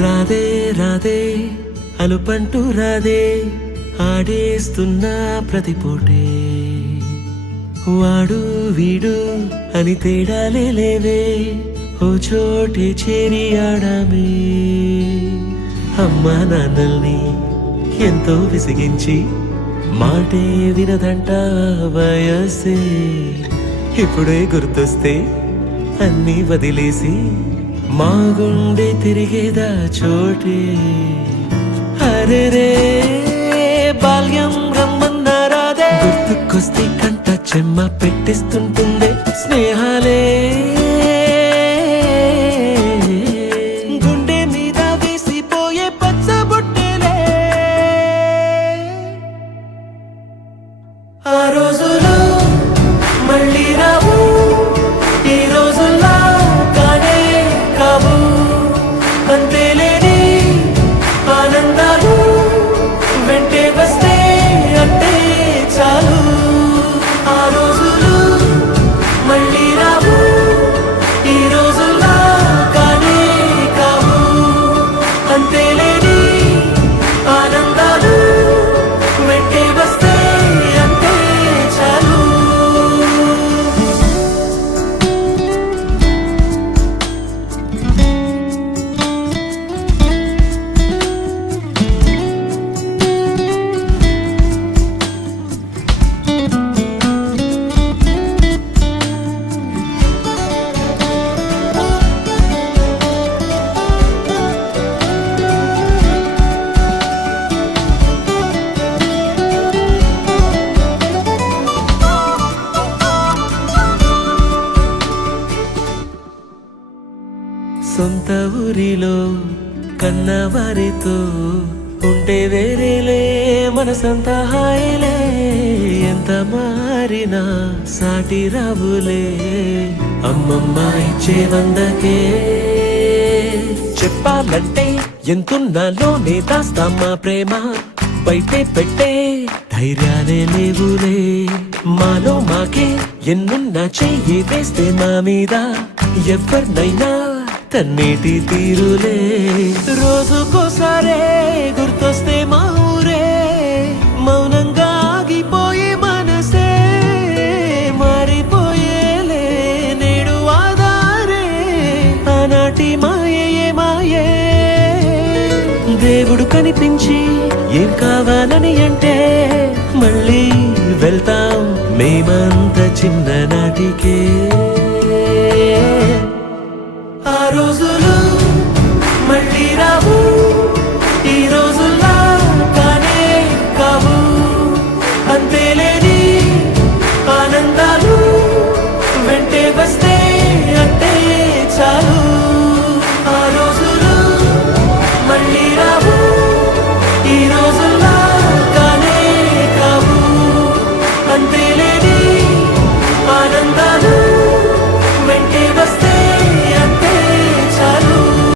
రాదే రాదే అలుపంటూ రాదే ఆడేస్తున్నా ప్రతి పూటే వాడు వీడు అని తేడాలే లేవే ఓ చోటే చేరి ఆడామే అమ్మా నాన్నల్ని ఎంతో విసిగించి మాటే వినదంట వయసే ఇప్పుడే గుర్తొస్తే అన్నీ వదిలేసి మా గుండె తిరిగేదా చోటే అరే రే బాల్యం రమ్మన్నారాదే గుర్తుకొస్తే కంట చెమ్మ పెట్టిస్తుంటుందే స్నేహాలే గుండె మీద వేసిపోయే పచ్చబొట్టెలే ఆ రోజులు మళ్ళీ రావు ఈ రోజుల్లా కానే కావు అంతేలేని ఆనందాలు వెంటే వస్తే అంటే చాలు ఆ రోజులు మళ్ళీ రావు ఈ రోజుల్లా కానే కావు అంతేలేని ఆనందాలు వెంటే వస్తే అంటే చాలు సొంత ఊరిలో కన్నవారితో ఉంటే వేరేలే మనసంత హాయిలే ఎంత మారినా సాటి రావులే అమ్మమ్మ ఇచ్చే వందకే చెప్పాలంటే ఎంతున్నాలోనే దాస్తామా ప్రేమ బయటే పెట్టే ధైర్యాలే లేవులే మాలో మాకే ఎన్నున్నా చెయ్యి వేస్తే మా మీద ఎవరినైనా తన్నేటి తీరులే రోజుకోసారే గుర్తొస్తే మా ఊరే మౌనంగా ఆగిపోయే మనసే మారిపోయేలే నేడు ఆధారే ఆనాటి మాయే మాయే దేవుడు కనిపించి ఏం కావాలని అంటే మళ్ళీ వెళ్తాం మేమంత చిన్ననాటికే